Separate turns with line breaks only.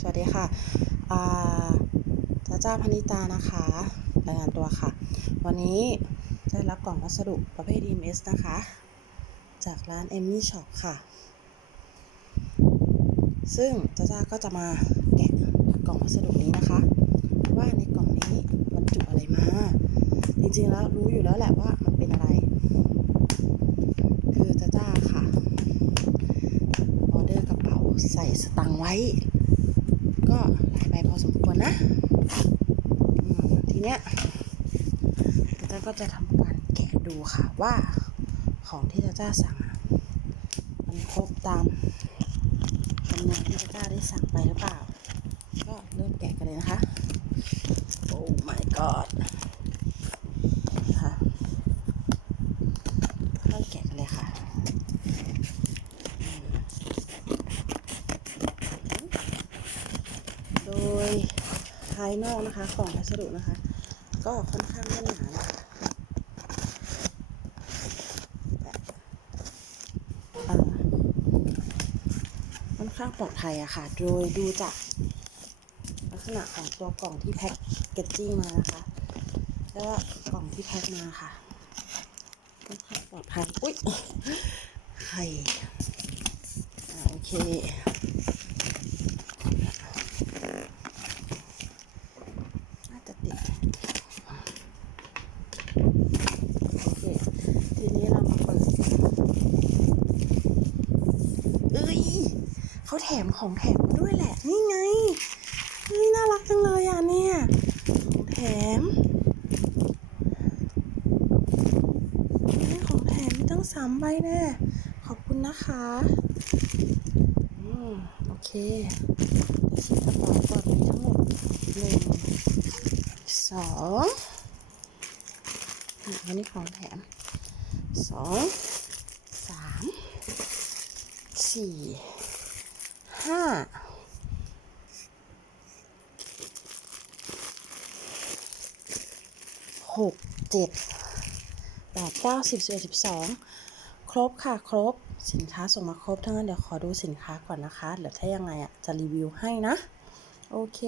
สวัสดีค่ะอาจ้าจ้าพนิตานะคะรายงานตัวค่ะ วันนี้ได้รับกล่องพัสดุประเภท EMS นะคะ จากร้าน Emmy Shop ค่ะ ซึ่งจ้าจ้าก็จะมาแกะกล่องพัสดุนี้นะคะ ว่าในกล่องนี้บรรจุอะไรมา จริงๆแล้วรู้อยู่แล้วแหละว่ามันเป็นอะไร คือจ้าจ้าค่ะออเดอร์กระเป๋าใส่สตังไว้ ก็หลายใบพอสมควรนะทีเนี้ยจ้าก็จะทำการแกะดูค่ะว่าของที่จ้าจ้าสั่ง มันครบตามจำนวนที่จ้าจ้าได้สั่งไปหรือเปล่า ก็เริ่มแกะกันเลยนะคะ โอ้ my god ค่ะเริ่มแกะกันเลยค่ะ โดยภายนอกนะคะกล่องพัสดุนะคะ ก็ค่อนข้างแน่นหนานะคะอ่าค่อนข้างปลอดภัยอะค่ะ โดยดูจากลักษณะของตัวกล่องที่แพ็คเกจจิ้งมานะคะ แล้วก็กล่องที่แพ็คมาค่ะค่อนข้างปลอดภัย อุ๊ยไข่โอเค น่าจะติด โอเค ทีนี้เรามาเปิด เอ้ย เขาแถมของแถมด้วยแหละ นี่ไงเฮ้ยน่ารักจังเลยอะเนี่ย ของแถมนี่ของแถมมีตั้งสามใบแน่ ขอบคุณนะคะอืมโอเคเดี๋ยวฉีกกระเป๋าก่อนมีทั้งหมดหนึ่งสองอันนี้ของแถมสองสามสี่ห้า หกเจ็ดแปดเก้าสิบสิบเอ็ดสิบสองครบค่ะครบสินค้าส่งมาครบทั้งนั้นเดี๋ยวขอดูสินค้าก่อนนะคะเดี๋ยวถ้ายังไงอะจะรีวิวให้นะ โอเค